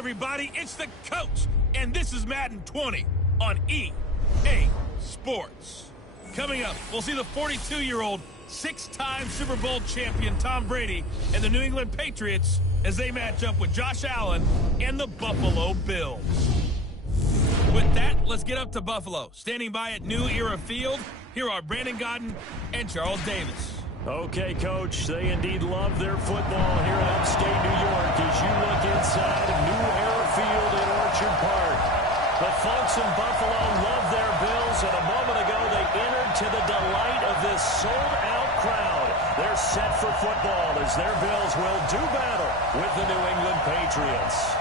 everybody, it's the coach, and this is Madden 20 on EA Sports. Coming up, we'll see the 42-year-old, six-time Super Bowl champion Tom Brady and the New England Patriots as they match up with Josh Allen and the Buffalo Bills. With that, let's get up to Buffalo. Standing by at New Era Field, here are Brandon Godden and Charles Davis. Okay, Coach, they indeed love their football here in upstate New York as you look inside of New Era Field in Orchard Park. The folks in Buffalo love their Bills, and a moment ago they entered to the delight of this sold-out crowd. They're set for football as their Bills will do battle with the New England Patriots.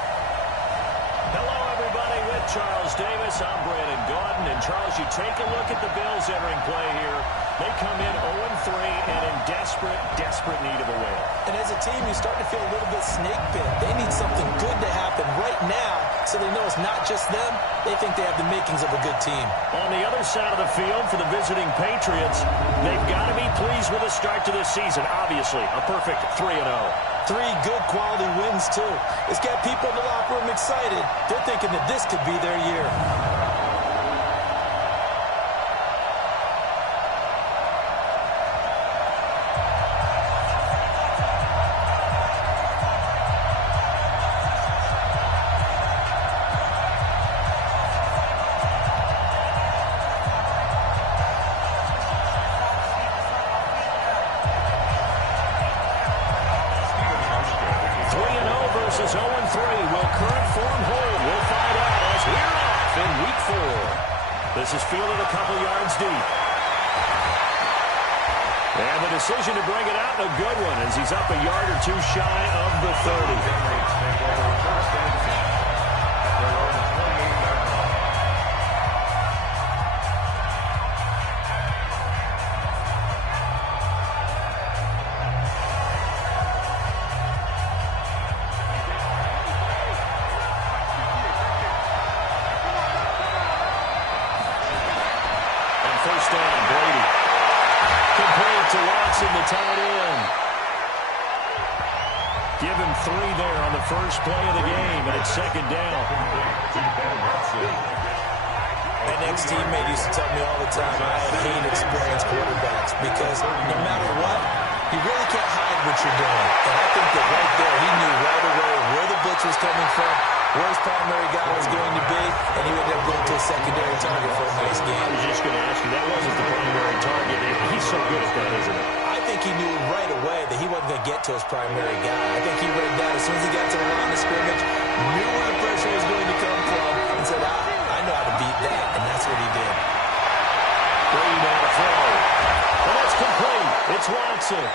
Hello, everybody, with Charles Davis. I'm Brandon Godden. And, Charles, you take a look at the Bills entering play here. They come in 0-3 and in desperate need of a win. And as a team, you start to feel a little bit snake bit. They need something good to happen right now so they know it's not just them. They think they have the makings of a good team. On the other side of the field for the visiting Patriots, they've got to be pleased with the start to this season. Obviously, a perfect 3-0. 3 good quality wins, too. It's got people in the locker room excited. They're thinking that this could be their year. Versus 0-3. Will current form hold? We'll find out as we're off in Week 4. This is fielded a couple yards deep. And the decision to bring it out, a good one, as he's up a yard or two shy of the 30. First down, Brady. Complete to Watson, the tight end. Give him 3 there on the first play of the game, and it's second down. My ex-teammate used to tell me all the time, I hate experienced quarterbacks because no matter what, you really can't hide what you're doing. And I think that right there, he knew right away where the blitz was coming from, where his primary guy was going to be, and he would end up going to a secondary target for a nice game. I was just going to ask you, that wasn't the primary target. He's so good at that, isn't he? I think he knew right away that he wasn't going to get to his primary guy. I think he read that as soon as he got to the line of scrimmage, knew where the pressure was going to come from, and said, I know how to beat that, and that's what he did. Brady now to throw. And that's complete. It's Watson.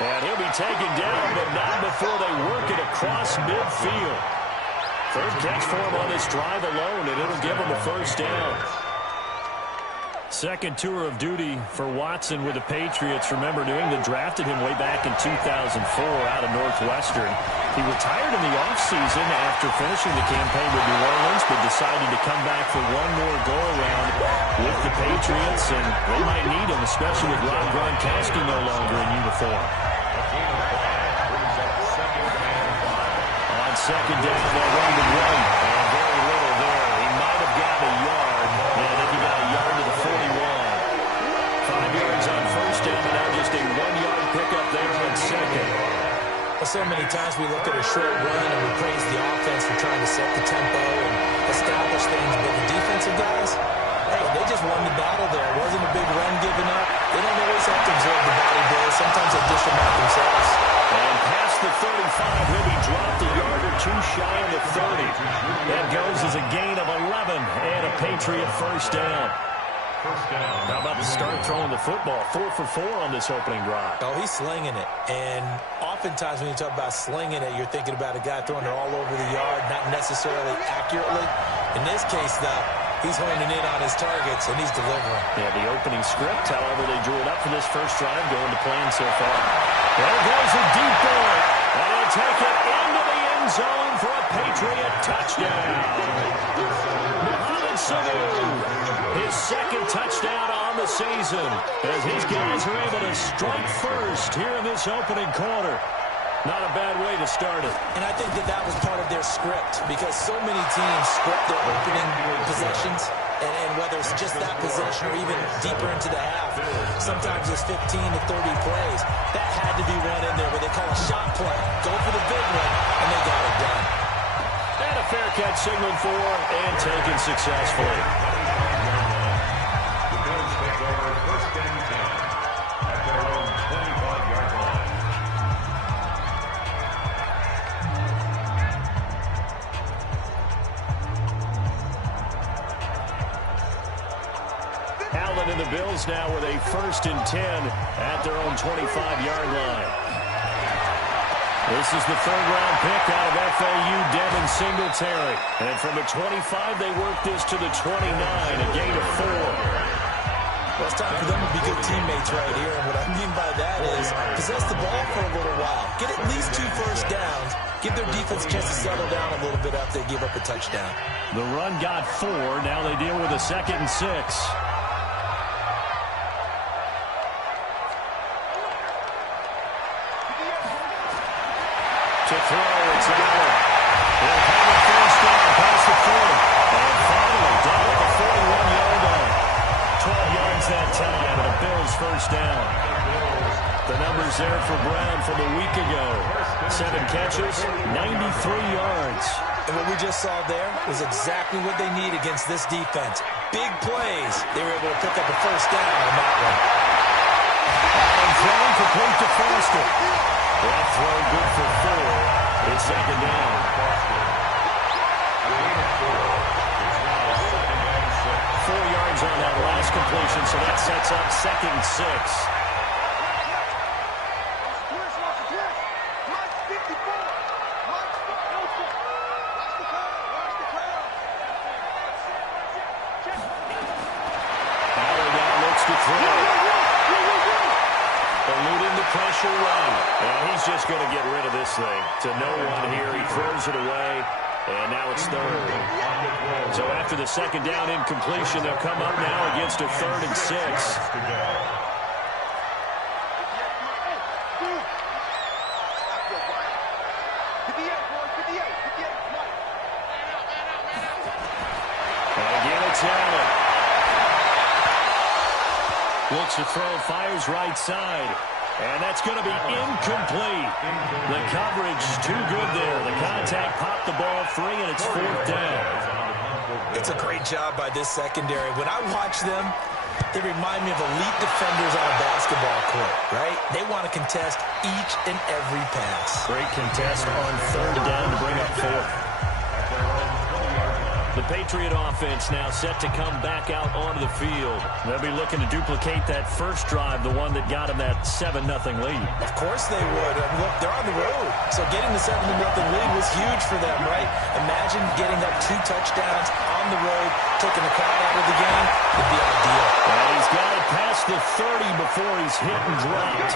And he'll be taken down, but not before they work it across midfield. Third catch for him on this drive alone, and it'll give him a first down. Second tour of duty for Watson with the Patriots. Remember, New England drafted him way back in 2004 out of Northwestern. He retired in the offseason after finishing the campaign with New Orleans, but decided to come back for one more go-around with the Patriots, and they might need him, especially with Rob Gronkowski no longer in uniform. On second down, they'll run to right, and very little there. He might have gotten a yard, and I think he got a yard to the 41. 5 yards on first down, and now just a 1-yard pickup there on second. So many times we look at a short run and we praise the offense for trying to set the tempo and establish things, but the defensive guys, hey, they just won the battle there. It wasn't a big run given up. They don't always have to absorb the body blows. Sometimes they dish them out themselves. And past the 35, he'll be dropped a yard or two shy of the 30. That goes as a gain of 11 and a Patriot first down. How about the start throwing the football? 4 for 4 on this opening drive. Oh, he's slinging it. And oftentimes when you talk about slinging it, you're thinking about a guy throwing it all over the yard, not necessarily accurately. In this case, though, he's honing in on his targets, and he's delivering. Yeah, the opening script, however, they drew it up for this first drive, going to plan so far. There goes a deep ball, and he'll take it into the end zone for a Patriot touchdown. Mohamed Sanu. His second touchdown on the season as his guys are able to strike first here in this opening quarter. Not a bad way to start it. And I think that was part of their script, because so many teams script their opening possessions, and whether it's just that possession or even deeper into the half, sometimes it's 15 to 30 plays. That had to be one in there where they call a shot play. Go for the big one, and they got it done. And a fair catch signaled for and taken successfully. The Bills take over first and 10 at their own 25-yard line. Allen and the Bills now with a first and 10 at their own 25-yard line. This is the third-round pick out of FAU, Devin Singletary. And from the 25, they work this to the 29, a gain of 4. Well, it's time for them to be good teammates right here. And what I mean by that is possess the ball for a little while. Get at least 2 first downs. Give their defense a chance to settle down a little bit after they give up a touchdown. The run got 4. Now they deal with a 2nd and 6. To throw, it's Allen. They'll have a first down past the 40. And finally, down at the 41-yard line. 12 yards that time, and a Bills first down. The numbers there for Brown from a week ago. 7 catches, 93 yards. And what we just saw there was exactly what they need against this defense. Big plays. They were able to pick up a first down on that one. Allen throwing complete to Foster. That throw good for 4. It's 2nd down. 4 yards on that last completion, so that sets up 2nd and 6. Allen now looks to throw. Eluding the pressure run. And he's just going to get rid of this thing. To no one here. He throws it away. And now it's 3rd. So after the 2nd down incompletion, they'll come up now against a 3rd and 6. And again, it's Allen. Looks to throw, fires right side. And that's going to be incomplete. The coverage too good there. The contact popped the ball free, and it's 4th down. It's a great job by this secondary. When I watch them, they remind me of elite defenders on a basketball court, right? They want to contest each and every pass. Great contest on 3rd down to bring up 4th. The Patriot offense now set to come back out onto the field. They'll be looking to duplicate that first drive, the one that got them that 7-0 lead. Of course they would. Look, they're on the road. So getting the 7-0 lead was huge for them, right? Imagine getting up 2 touchdowns on the road, taking the crowd out of the game. It'd be ideal. And he's got it past the 30 before he's hit and dropped.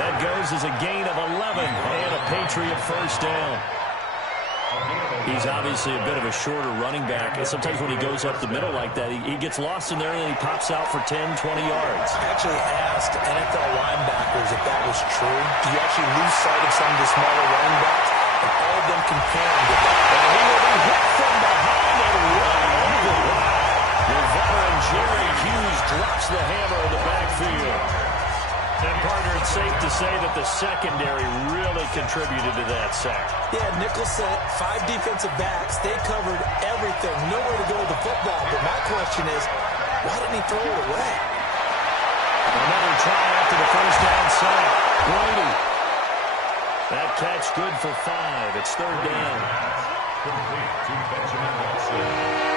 That goes as a gain of 11 and a Patriot first down. He's obviously a bit of a shorter running back. And sometimes when he goes up the middle like that, he gets lost in there and then he pops out for 10, 20 yards. I actually asked NFL linebackers if that was true. Do you actually lose sight of some of the smaller running backs? And all of them confirmed that. And he will be hit from behind and run over. The veteran Jerry Hughes drops the hammer in the backfield. And, partner, it's safe to say that the secondary really contributed to that sack. Yeah, nickel set, 5 defensive backs. They covered everything. Nowhere to go with the football. But my question is, why didn't he throw it away? Another try after the first down sack. Brady. That catch good for 5. It's 3rd down.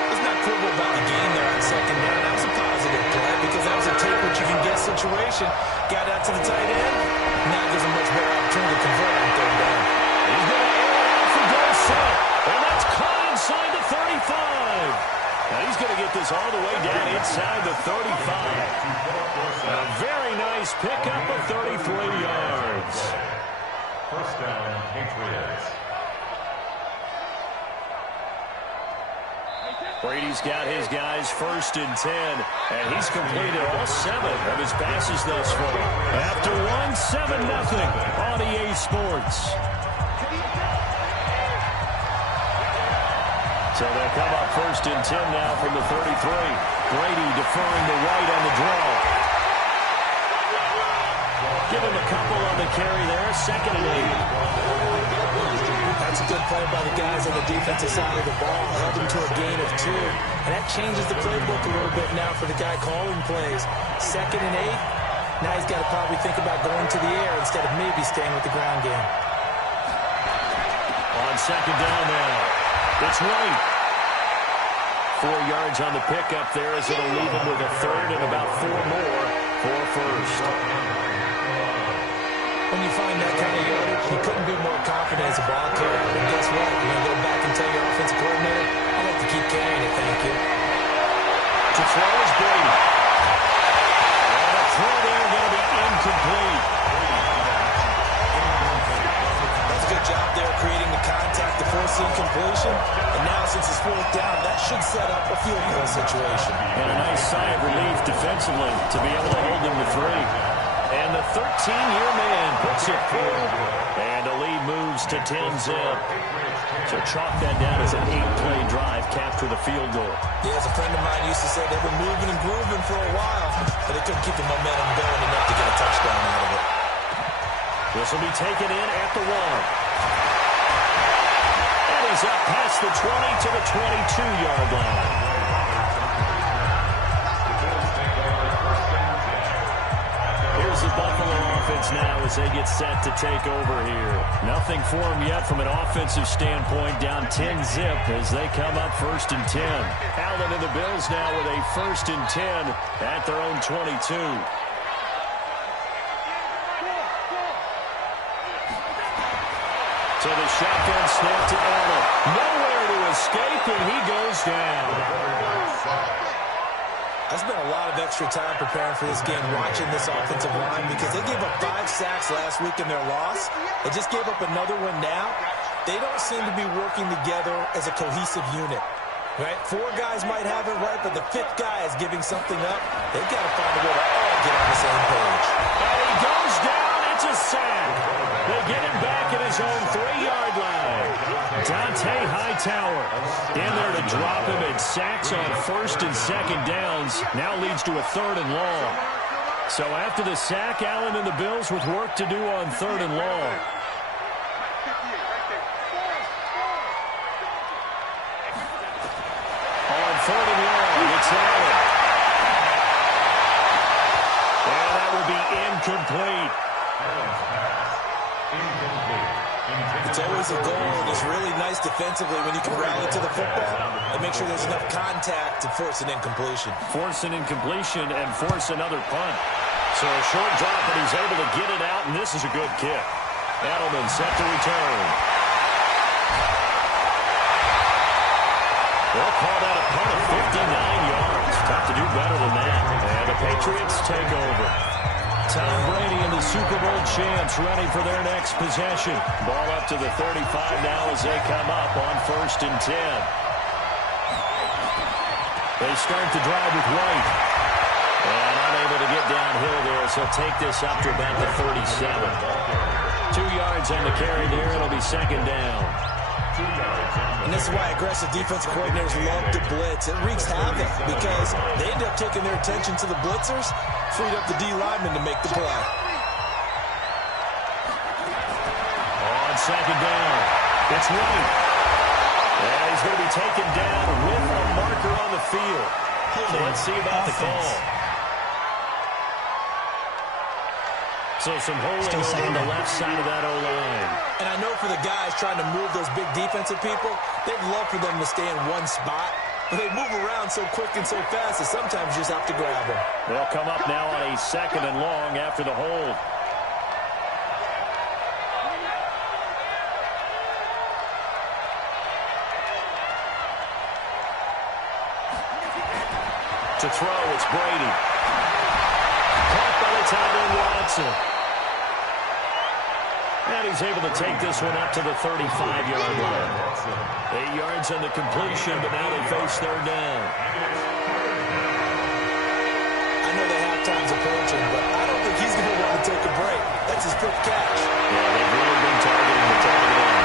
Let's not quibble about the game there on 2nd down. That was a positive play because that was a take what you can get situation. Got out to the tight end. Now gives a much better opportunity to convert on 3rd down. He's going to air it off and go set. And that's caught inside the 35. Now he's going to get this all the way down inside the 35. A very nice pickup of 33 yards. First down, Patriots. Brady's got his guys 1st and 10, and he's completed all 7 of his passes thus far. After 7-0 on EA Sports. So they come up 1st and 10 now from the 33. Brady deferring to White on the draw. Give him a couple on the carry there. 2nd and 8. That's a good play by the guys on the defensive side of the ball. Held him to a gain of 2. And that changes the playbook a little bit now for the guy calling plays. 2nd and 8. Now he's got to probably think about going to the air instead of maybe staying with the ground game. On 2nd down now. It's White. 4 yards on the pickup there as it'll leave him with a 3rd and about 4 more for 1st. When you find that kind of yardage, you couldn't be more confident as a ball carrier. And guess what? You're going to go back and tell your offensive coordinator, I'd like to keep carrying it, thank you. To throw is Brady. And the throw there going to be incomplete. That's a good job there creating the contact to force the incompletion. And now since it's 4th down, that should set up a field goal situation. And a nice sigh of relief defensively to be able to hold them to 3. And the 13-year man puts it through. And the lead moves to 10-zip. So chalk that down as an 8-play drive, capture the field goal. Yeah, as a friend of mine used to say, they've been moving and grooving for a while, but they couldn't keep the momentum going enough to get a touchdown out of it. This will be taken in at the 1. And he's up past the 20 to the 22-yard line. The Buffalo offense now as they get set to take over here. Nothing for them yet from an offensive standpoint, down 10-zip as they come up 1st and 10. Allen and the Bills now with a 1st and 10 at their own 22. So the shotgun snap to Allen. Nowhere to escape, and he goes down. I spent a lot of extra time preparing for this game, watching this offensive line, because they gave up 5 sacks last week in their loss. They just gave up another one now. They don't seem to be working together as a cohesive unit. Right? 4 guys might have it right, but the 5th guy is giving something up. They've got to find a way to all get on the same page. And he goes down. It's a sack. They get him back at his own 3-yard line. Dante Hightower in there to drop him, and sacks on 1st and 2nd downs. Now leads to a 3rd and long. So after the sack, Allen and the Bills with work to do on 3rd and long. On 3rd and long, it's Allen. And that will be incomplete. It's always a goal, and it's really nice defensively when you can rally to the football and make sure there's enough contact to force an incompletion. Force an incompletion and force another punt. So a short drop, but he's able to get it out, and this is a good kick. Edelman set to return. They'll call that a punt of 59 yards. Tough to do better than that. And the Patriots take over. Tom Brady and the Super Bowl champs ready for their next possession. Ball up to the 35 now as they come up on 1st and 10. They start the drive with White. And unable to get downhill there, so take this up to about the 37. 2 yards on the carry there. It'll be 2nd down. And this is why aggressive defensive coordinators love to blitz. It wreaks havoc because they end up taking their attention to the blitzers, freed up the D lineman to make the play. On 2nd down, it's White. And he's going to be taken down with a marker on the field. So let's see about the call. So some holding over on the left side of that O-line. And I know for the guys trying to move those big defensive people, they'd love for them to stay in one spot. But they move around so quick and so fast that sometimes you just have to grab them. They'll come up now on a 2nd and long after the hold. To throw, it's Brady. Caught by the tight end Watson. And he's able to take this one up to the 35-yard line. 8 yards on the completion, but now they face third down. I know the halftime's approaching, but I don't think he's going to want to take a break. That's his fifth catch. Yeah, they've really been targeting the tight end.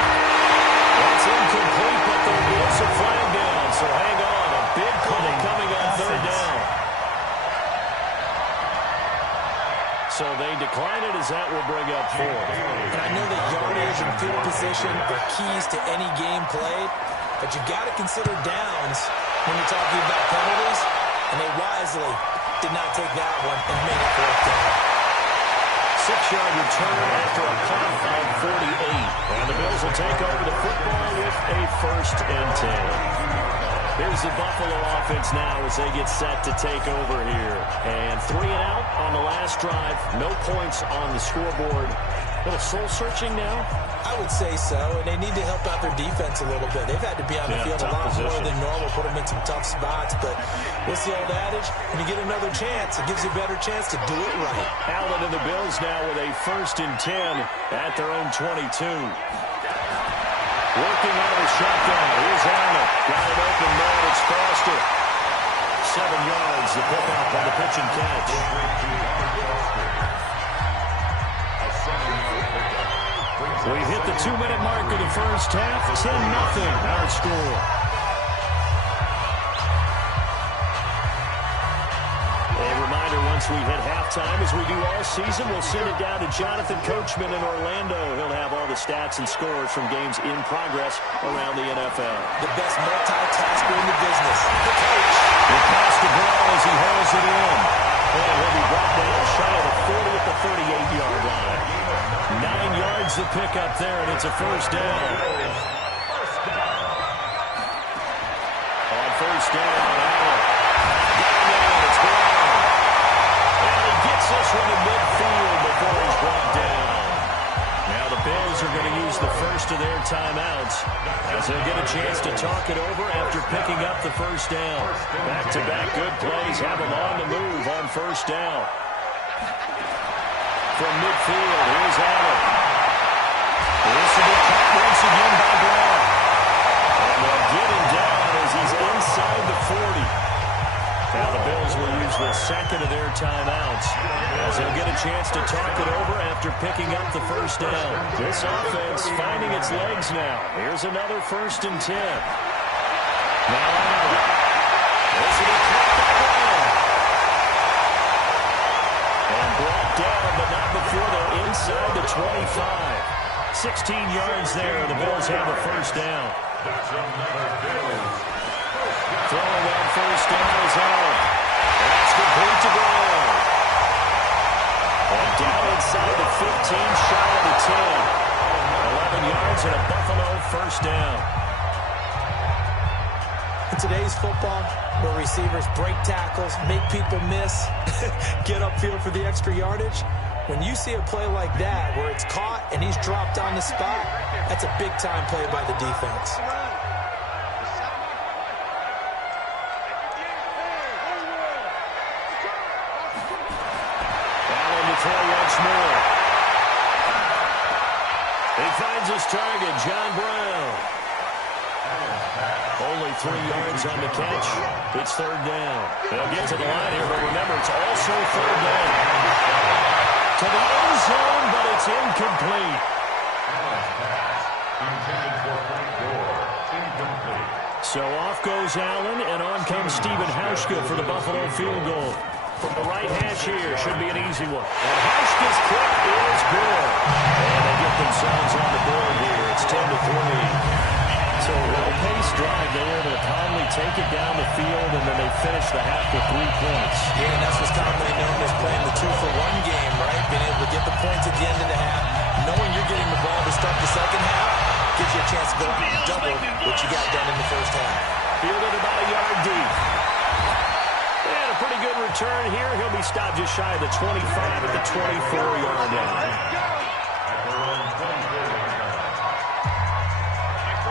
That's incomplete, but there is a flag down, so hang on. A big call coming on third down. So they decline it as that will bring up fourth. And I know that yardage and field position are keys to any game played, but you got to consider downs when you're talking about penalties, and they wisely did not take that one and made it fourth down. 6-yard return after a punt of 48. And the Bills will take over the football with a 1st and 10. Here's the Buffalo offense now as they get set to take over here. And 3 and out on the last drive. No points on the scoreboard. A little soul-searching now? I would say so, and they need to help out their defense a little bit. They've had to be on the field a lot more than normal, put them in some tough spots. But what's the old adage? When you get another chance, it gives you a better chance to do it right. Allen and the Bills now with a 1st and 10 at their own 22. Working out of the shotgun. Here's Allen. Got it open man. It's Foster. 7 yards. The pickup on the pitch and catch. We hit the 2-minute mark of the first half. 10-0 our score. A reminder, once we hit halftime, as we do all season, we'll send it down to Jonathan Coachman in Orlando. He'll have all the stats and scores from games in progress around the NFL. The best multitasker in the business, the coach. He passed the ball as he hauls it in. And he'll be brought down shy of the 40 at the 38-yard line. 9 yards to pick up there, and it's a 1st down. On 1st down, Allen. It's gone. And he gets this one to midfield before he's brought down. Now the Bills are going to use the first of their timeouts as they'll get a chance to talk it over after picking up the 1st down. Back-to-back good plays have them on the move on 1st down. From midfield, here's Allen. This will be caught once again by Brown. And they'll get him down as he's inside the 40. Now the Bills will use the 2nd of their timeouts as they'll get a chance to talk it over after picking up the 1st down. This offense finding its legs now. Here's another 1st and 10. Now Allen. This will be caught by Brown. And brought down, but not before they're inside the 25. 16 yards there. The Bills have a 1st down. Throwing on 1st down is Allen. And that's complete to Brown. And down inside the 15, shy of the 10. 11 yards and a Buffalo 1st down. In today's football, where receivers break tackles, make people miss, get upfield for the extra yardage, when you see a play like that where it's caught and he's dropped on the spot, that's a big-time play by the defense. Allen to throw once more. He finds his target, John Brown. Only 3 yards on the catch. It's 3rd down. They'll get to the line here, but remember, it's also 3rd down. To the end zone, but it's incomplete. So off goes Allen, and on comes Stephen Hauschka for the Buffalo field goal. From the right hash here, should be an easy one. And Hauschka's kick is good. And they get themselves on the board here. It's 10-3. So a well-paced drive. They were able to calmly take it down the field, and then they finish the half with 3 points. Yeah, and that's what's commonly known as playing the 2-for-1 game, right? Being able to get the points at the end of the half, knowing you're getting the ball to start the second half, gives you a chance to go out and double what you got done in the first half. Fielded about a yard deep. And a pretty good return here. He'll be stopped just shy of the 25 at the 24-yard line.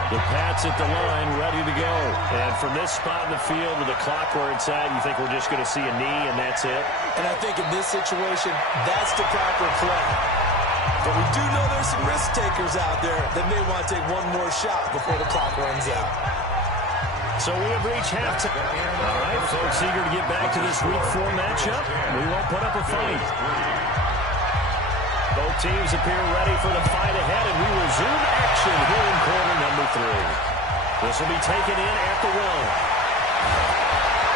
The Pats at the line, ready to go. And from this spot in the field with the clock where it's at, you think we're just going to see a knee and that's it? And I think in this situation, that's the proper play. But we do know there's some risk takers out there that may want to take one more shot before the clock runs out. So we have reached halftime. All right, folks, eager to get back to this Week 4 matchup. We won't put up a fight. Both teams appear ready for the fight ahead, and we resume action here in quarter number 3. This will be taken in at the 1.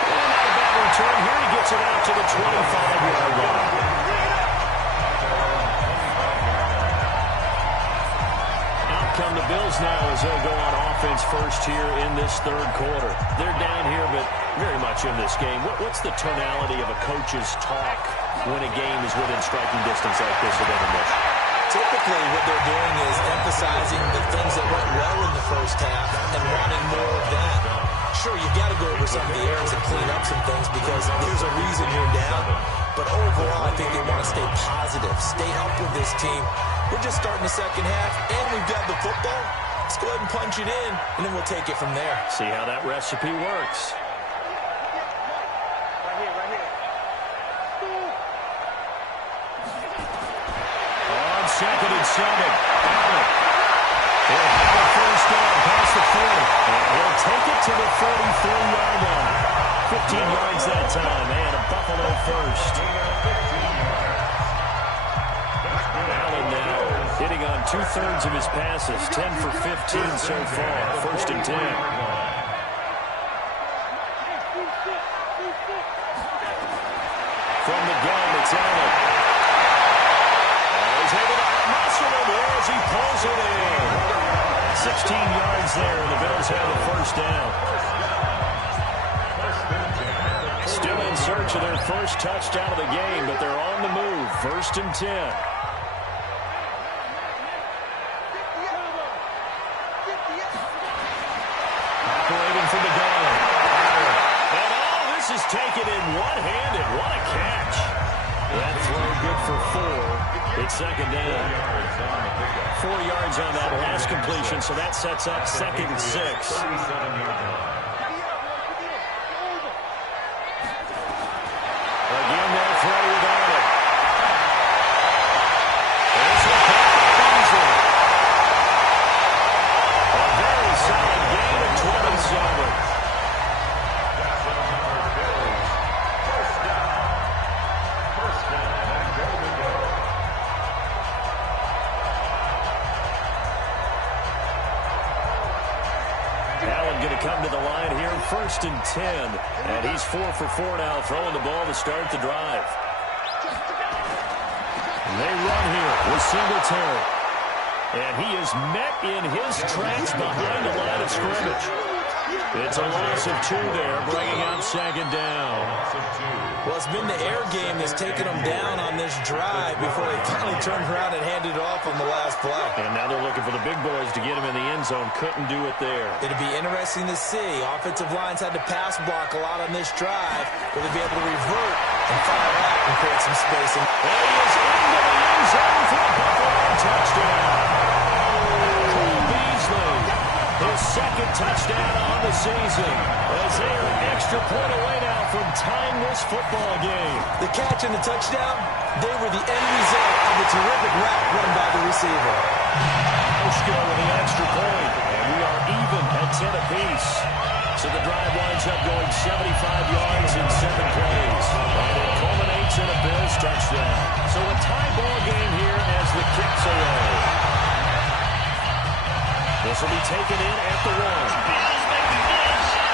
And not a bad return here. He gets it out to the 25-yard line. Come the Bills now as they'll go on offense first here in this third quarter. They're down here, but very much in this game. What's the tonality of a coach's talk when a game is within striking distance like this of intermission? Typically, what they're doing is emphasizing the things that went well in the first half and wanting more of that. Sure, you've got to go over some of the errors and clean up some things because there's a reason you're down. But overall, I think they want to stay positive, stay up with this team. We're just starting the second half, and we've got the football. Let's go ahead and punch it in, and then we'll take it from there. See how that recipe works. On 2nd and 7. Allen. He'll have a first down past the 40. And he'll take it to the 43-yard line. 15 yards that time, and a Buffalo first. Allen now hitting on 2/3 of his passes, 10 for 15 so far. 1st and 10. From the gun, it's Allen. He's able to muscle him as he pulls it in. 16 yards there, and the Bills have the first down. Still in search of their first touchdown of the game, but they're on the move. 1st and 10. Operating from the gun. And this is taken in one-handed. What a catch. That throw good for 4. It's 2nd down. 4 yards on that last completion, so that sets up 2nd and 6. Again, they'll throw without it. There's the pass easy. A very solid gain of 27. Allen going to come to the line here, 1st and 10. And he's 4 for 4 now, throwing the ball to start the drive. And they run here with Singletary. And he is met in his tracks behind the line of scrimmage. It's a loss of 2 there, bringing up 2nd down. Well, it's been the air game that's taken them down on this drive before they finally turned around and handed it off on the last play. And now they're looking for the big boys to get him in the end zone. Couldn't do it there. It'd be interesting to see. Offensive lines had to pass block a lot on this drive. Will they be able to revert and fire out and create some space? And he is into the end zone for a Buffalo touchdown. His 2nd touchdown on the season as they are an extra point away now from tying this football game. The catch and the touchdown, they were the end result of a terrific route run by the receiver. Let's go with the extra point, and we are even at 10 apiece. So the drive winds up going 75 yards in 7 plays. And it culminates in a Bills touchdown. So a tie ball game here as the kicks away. This will be taken in at the 1.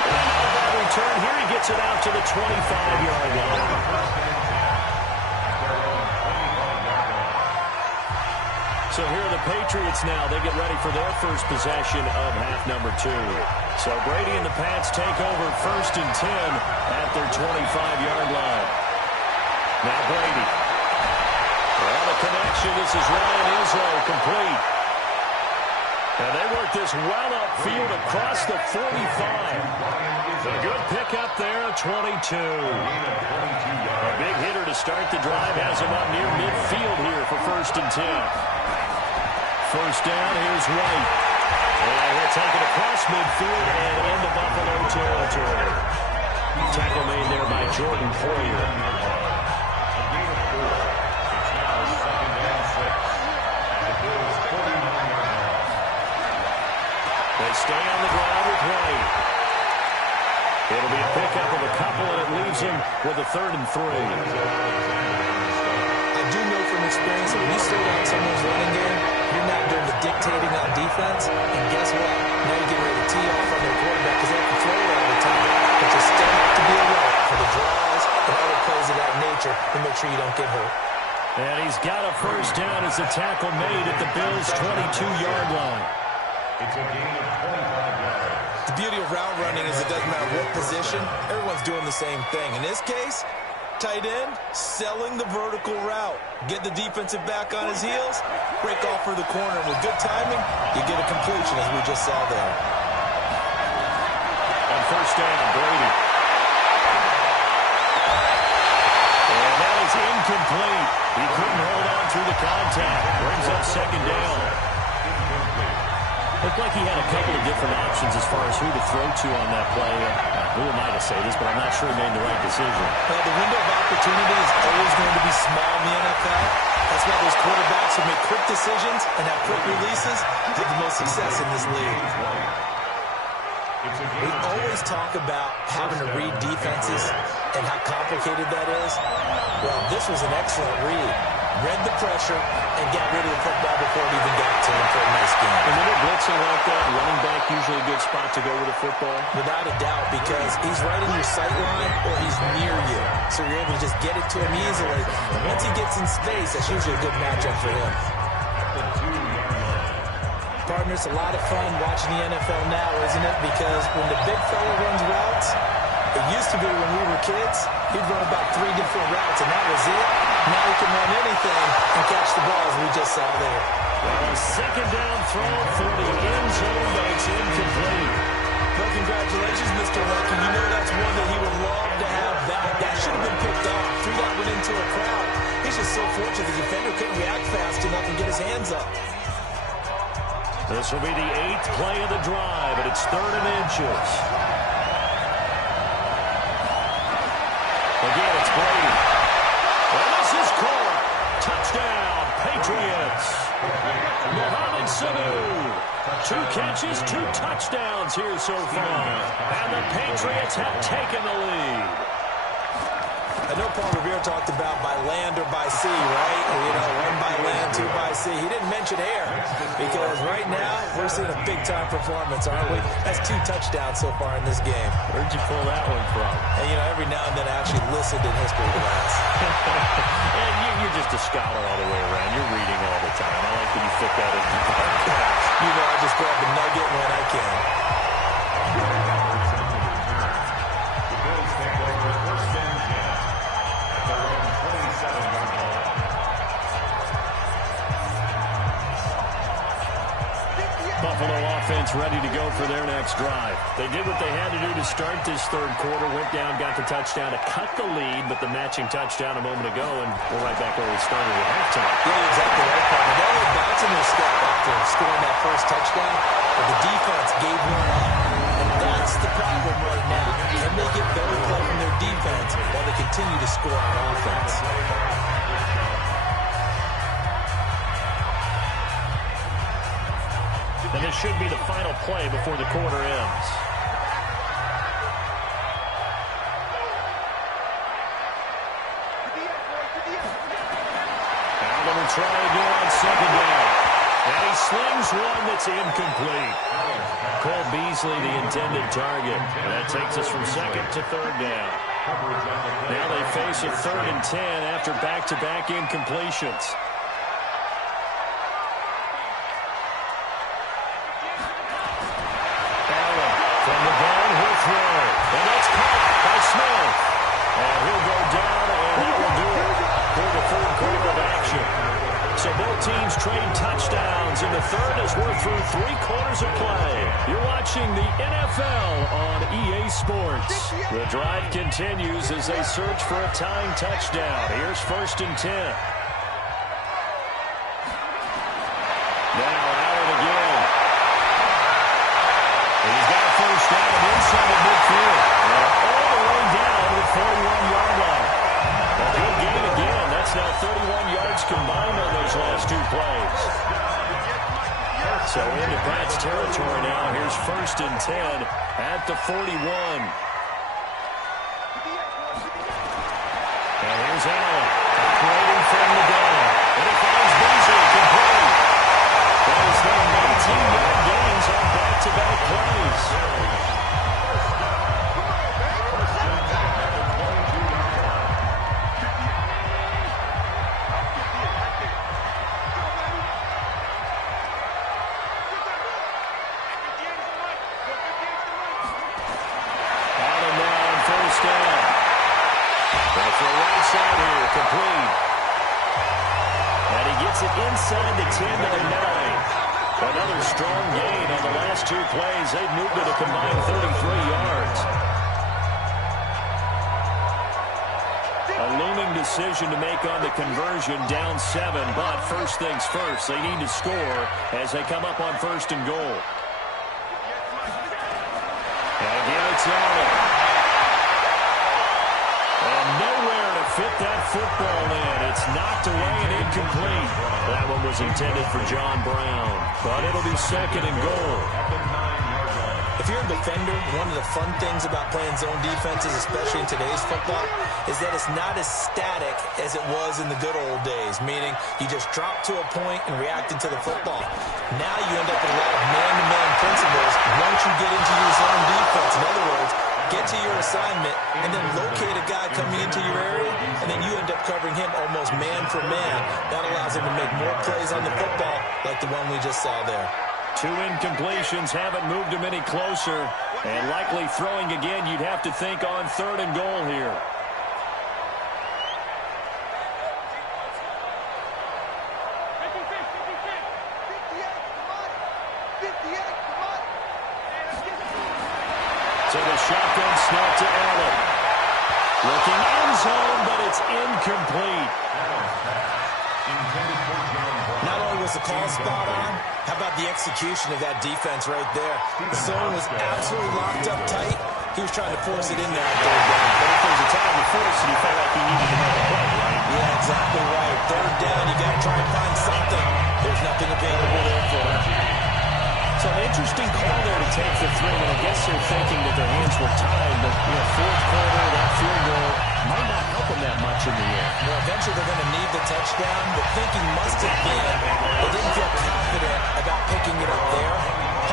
That return here, he gets it out to the 25-yard line. So here are the Patriots now. They get ready for their first possession of half number 2. So Brady and the Pats take over 1st and 10 at their 25-yard line. Now Brady. Well, the connection. This is Ryan Izzo, complete. And they work this well upfield across the 45. A good pickup there, 22. A big hitter to start the drive, has him up near midfield here for 1st and 10. 1st down, here's White. And he'll take it across midfield and into Buffalo territory. Tackle made there by Jordan Poyer. leaves them with a 3rd and 3. I do know from experience that when you slow down someone's running game, you're not doing the dictating on defense. And guess what? Now you're getting ready to tee off on their quarterback because they have to throw it all the time. But you still have to be alert for the draws and other plays of that nature to make sure you don't get hurt. And he's got a 1st down as the tackle made at the Bills' 22-yard line. It's a gain of 25 yards. The beauty of route running is it doesn't matter what position, everyone's doing the same thing. In this case, tight end, selling the vertical route. Get the defensive back on his heels, break off for the corner. And with good timing, you get a completion, as we just saw there. On 1st down, Brady. And that is incomplete. He couldn't hold on through the contact. Brings up 2nd down. Looked like he had a couple of different options as far as who to throw to on that play. Who am I to say this, but I'm not sure he made the right decision. Well, the window of opportunity is always going to be small in the NFL. That's why those quarterbacks who make quick decisions and have quick releases have the most success in this league. We always talk about having to read defenses and how complicated that is. Well, this was an excellent read. Read the pressure and got rid of the football before it even got to him for a nice game. And when they're blitzing like that, running back usually a good spot to go with a football? Without a doubt, because he's right in your sight line or he's near you. So you're able to just get it to him easily. And once he gets in space, that's usually a good matchup for him. Partner, it's a lot of fun watching the NFL now, isn't it? Because when the big fella runs routes, it used to be when we were kids, he'd run about 3 different routes, and that was it. Now he can run anything and catch the ball, as we just saw there. Well, a 2nd down throw for the end zone, but it's incomplete. Well, congratulations, Mr. Lucky. You know that's one that he would love to have back. That should have been picked off. Threw that one into a crowd. He's just so fortunate the defender couldn't react fast enough and get his hands up. This will be the 8th play of the drive, and it's 3rd and inches. Again, it's Brady. And this is caught. Touchdown, Patriots. Mohamed Sanu. 2 catches, 2 touchdowns here so far. And the Patriots have taken the lead. I know Paul Revere talked about by land or by sea, right? You know, 1 by land, 2 by sea. He didn't mention air because right now we're seeing a big-time performance, aren't we? That's 2 touchdowns so far in this game. Where'd you pull that one from? And, you know, every now and then I actually listened in history class. And you're just a scholar all the way around. You're reading all the time. I like that you fit that into the podcast. You know, I just grab a nugget when I can. The Bills take over 1st and 10 at their own 27-yard line. Buffalo offense ready to go for their next drive. They did what they had to do to start this 3rd quarter, went down, got the touchdown to cut the lead, but the matching touchdown a moment ago, and we're right back where we started at halftime. Yeah, exactly right, partner. They were bouncing their step after scoring that 1st touchdown, but the defense gave one up. And that's the problem right now. Can they get better play from their defense while they continue to score on offense? And this should be the final play before the quarter ends. Now going to try again on 2nd down. And he slings one that's incomplete. Cole Beasley, the intended target. And that takes us from 2nd to 3rd down. Now they face a 3rd and 10 after back-to-back incompletions. From the gun, he'll throw. And that's caught by Smith. And he'll go down, and that will do it for the 3rd quarter of action. So both teams trade touchdowns in the 3rd as we're through 3 quarters of play. You're watching the NFL on EA Sports. The drive continues as they search for a tying touchdown. Here's 1st and 10. Now Allen again. He's got a 1st down inside of midfield. All the way down to the 41-yard line. A good gain again. That's now 31 yards combined on those last 2 plays. So into Pat's territory now. Here's 1st and 10 at the 41. And here's Allen, operating from the gun. And it finds Beasley, complete. That is now 19-yard gains on back-to-back plays. Allen now on first down. Back for the right side here, complete. And he gets it inside the 10 to the 9. Another strong gain on the last two plays. They've moved it a combined 33 yards. A looming decision to make on the conversion, down 7. But first things first, they need to score as they come up on first and goal. And again, it's Allen. And nowhere to fit that football in. It's knocked away and incomplete. That one was intended for John Brown, but it'll be second and goal. If you're a defender, one of the fun things about playing zone defenses, especially in today's football, is that it's not as static as it was in the good old days, meaning you just drop to a point and reacted to the football. Now you end up with a lot of man-to-man principles once you get into your zone defense. In other words, get to your assignment and then locate a guy coming into your area, and then you end up covering him almost man for man. That allows him to make more plays on the football like the one we just saw there. 2 incompletions haven't moved him any closer, and likely throwing again, you'd have to think on third and goal here. So the shotgun snap to Allen. Looking end zone, but it's incomplete. Not only was the call spot on, how about the execution of that defense right there? The zone was absolutely locked up tight. He was trying to force it in there on third down. But if there was a time to force it, he felt like he needed to make a play, right? Yeah, exactly right. Third down, you got to try and find something. There's nothing available there for him. So an interesting call there to take the 3, and I guess they're thinking that their hands were tied, but fourth quarter, that field goal might not help them that much in the end. Well, eventually they're going to need the touchdown. The thinking must have been they didn't feel confident about picking it up there,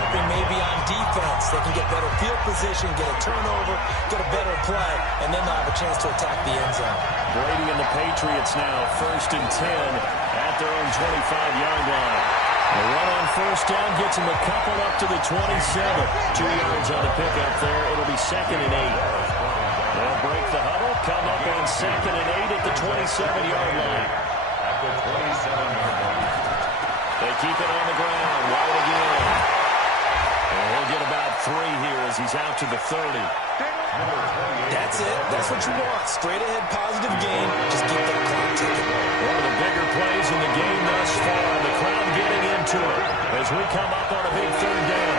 hoping maybe on defense they can get better field position, get a turnover, get a better play, and then they'll have a chance to attack the end zone. Brady and the Patriots now first and 10 at their own 25-yard line. The run on first down gets him a couple up to the 27. 2 yards on the pickup there. It'll be second and 8. They'll break the huddle, come up on second and 8 at the 27-yard line. At the 27-yard line. They keep it on the ground. Wide again. And he'll get about 3 here as he's out to the 30. That's it. That's what you want. Straight ahead, positive gain. Just keep that clock ticking. One of the bigger plays in the game thus far. The crowd getting into it as we come up on a big third down.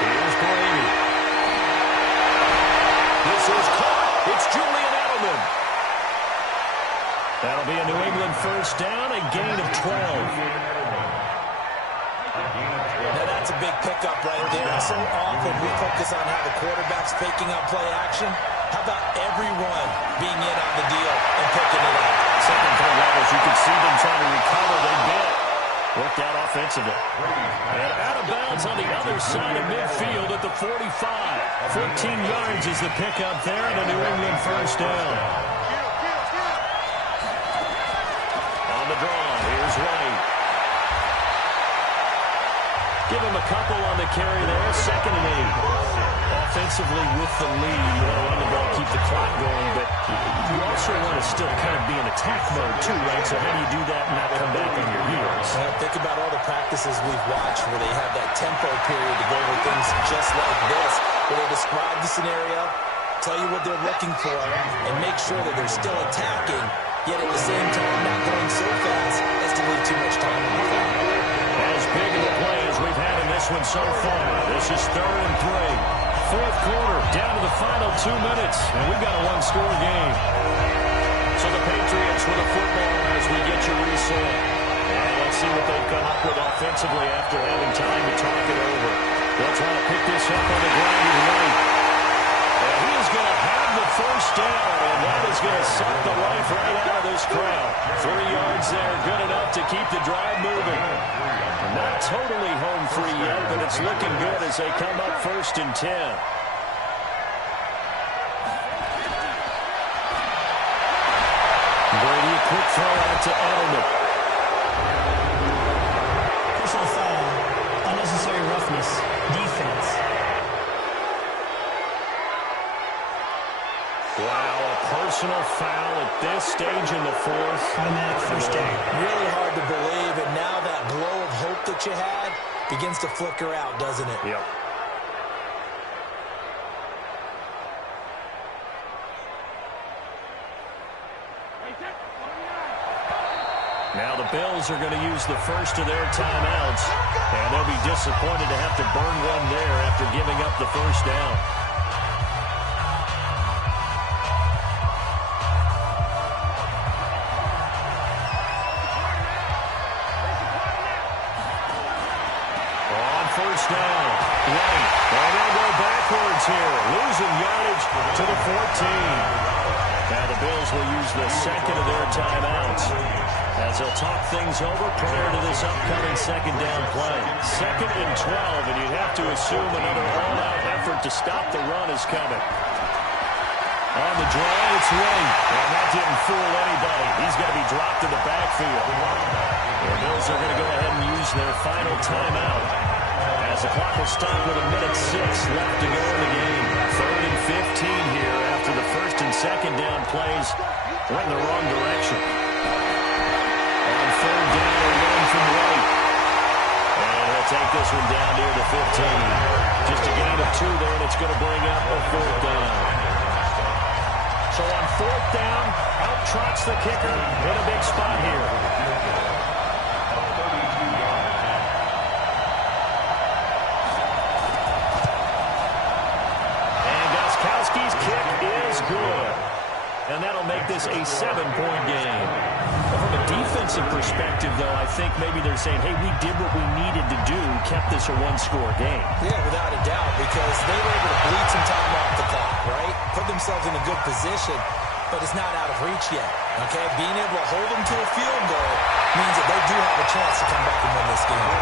Here's Brady. This is caught. It's Julian Edelman. That'll be a New England first down, a gain of 12. Now that's a big pickup right there. And so often we focus on how the quarterback's faking out play action. How about everyone being in on the deal and picking it up? Second, third levels, you can see them trying to recover. They did. Worked out offensively. And out of bounds on the other side of midfield at the 45. 14 yards is the pickup there, and a New England first down. On the draw, here's White. Give him a couple on the carry there. Second and 8. Offensively with the lead, you want to run the ball, keep the clock going, but you also want to still kind of be in attack mode too, right? So how do you do that and not come back on your heels? Well, think about all the practices we've watched where they have that tempo period to go over things just like this, where they describe the scenario, tell you what they're looking for, and make sure that they're still attacking, yet at the same time not going so fast as to leave too much time on the clock. As big of a play as we've had in this one so far. This is third and 3. Fourth quarter, down to the final 2 minutes, and we've got a one-score game. So the Patriots with a football as we get you reset. And let's see what they've come up with offensively after having time to talk it over. They'll try to pick this up on the ground with White. And he is going to have the first down, and that is going to suck the life right out of this crowd. 3 yards there, good enough to keep the drive moving. Not totally home free yet, but it's looking good as they come up 1st and 10. Brady, a quick throw out to Edelman. Personal foul, unnecessary roughness, defense. Wow, a personal foul at this stage in the 4th. Automatic first down. Really hard to believe, and now that glow of hope that you had begins to flicker out, doesn't it? Yep. Now the Bills are going to use the first of their timeouts, and they'll be disappointed to have to burn one there after giving up the first down. On first down, right, and they'll go backwards here, losing yardage to the 14. Now the Bills will use the second of their timeouts as they'll talk things over prior to this upcoming second down play. 2nd and 12, and you'd have to assume another all-out effort to stop the run is coming. On the draw, it's Ray, and that didn't fool anybody. He's going to be dropped in the backfield. The Bills are going to go ahead and use their final timeout as the clock will stop with 1:06 left to go in the game. 3rd and 15 here after the 1st and 2nd down plays went in the wrong direction. On 3rd down, a run from right. And he'll take this one down near the 15. Just a gain of 2 there, and it's going to bring up a 4th down. So on 4th down, out trots the kicker in a big spot here. Gostkowski's kick is good. And that'll make this a 7-point game. From a defensive perspective, though, I think maybe they're saying, hey, we did what we needed to do, kept this a 1-score game. Yeah, without a doubt, because they were able to bleed some time off the clock, right? Put themselves in a good position, but it's not out of reach yet, okay? Being able to hold them to a field goal means that they do have a chance to come back and win this game.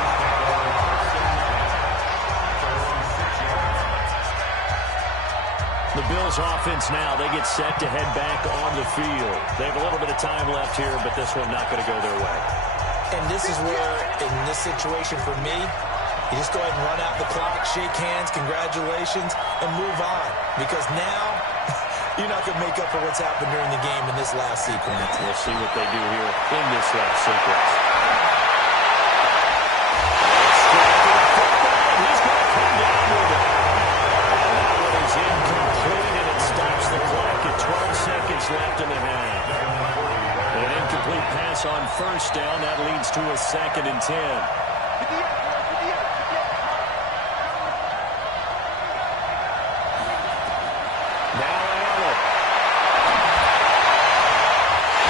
The Bills offense now, they get set to head back on the field. They have a little bit of time left here, but this one not going to go their way. And this is where, in this situation for me, you just go ahead and run out the clock, shake hands, congratulations, and move on. Because now, you're not going to make up for what's happened during the game in this last sequence. We'll see what they do here in this last sequence. He's going to come down with it. Incomplete, and it stops the clock at 12 seconds left in the half. An incomplete pass on 1st down. That leads to a 2nd and 10. Now Allen.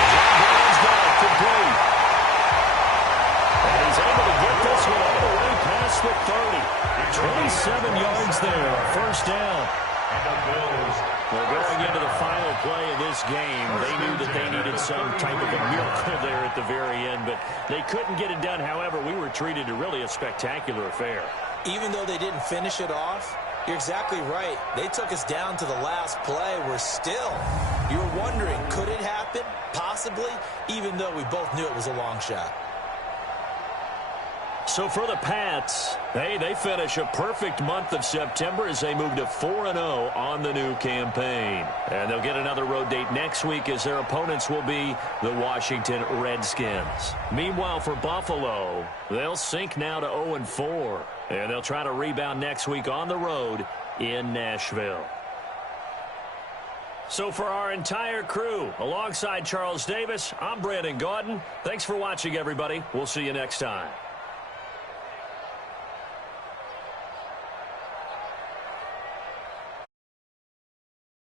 John Brown's got it complete. And he's able to get this one all the way past the 30. 27 yards there, 1st down. Well, going into the final play of this game, they knew that they needed some type of a miracle there at the very end, but they couldn't get it done. However, we were treated to really a spectacular affair. Even though they didn't finish it off, you're exactly right. They took us down to the last play. We're still, you were wondering, could it happen? Possibly, even though we both knew it was a long shot. So for the Pats, they finish a perfect month of September as they move to 4-0 on the new campaign. And they'll get another road date next week as their opponents will be the Washington Redskins. Meanwhile, for Buffalo, they'll sink now to 0-4. And they'll try to rebound next week on the road in Nashville. So for our entire crew, alongside Charles Davis, I'm Brandon Gaudin. Thanks for watching, everybody. We'll see you next time.